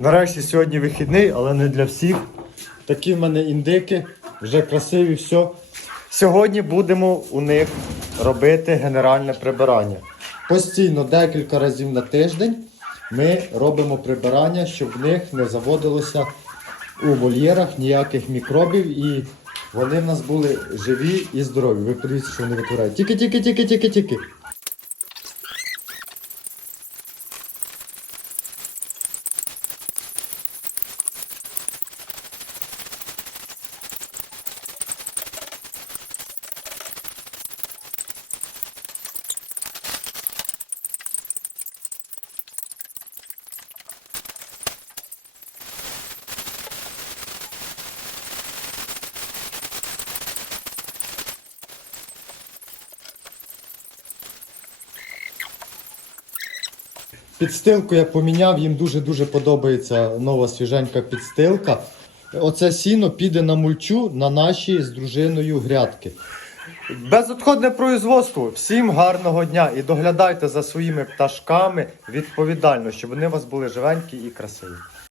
Нарешті сьогодні вихідний, але не для всіх. Такі в мене індики, вже красиві, все. Сьогодні будемо у них робити генеральне прибирання. Постійно декілька разів на тиждень ми робимо прибирання, щоб в них не заводилося у вольєрах ніяких мікробів і вони в нас були живі і здорові. Ви подивіться, що вони витворяють. Тільки, тільки, тільки, тільки, тільки. Підстилку я поміняв, їм дуже-дуже подобається нова свіженька підстилка. Оце сіно піде на мульчу на наші з дружиною грядки. Безотходне производство. Всім гарного дня і доглядайте за своїми пташками відповідально, щоб вони у вас були живенькі і красиві.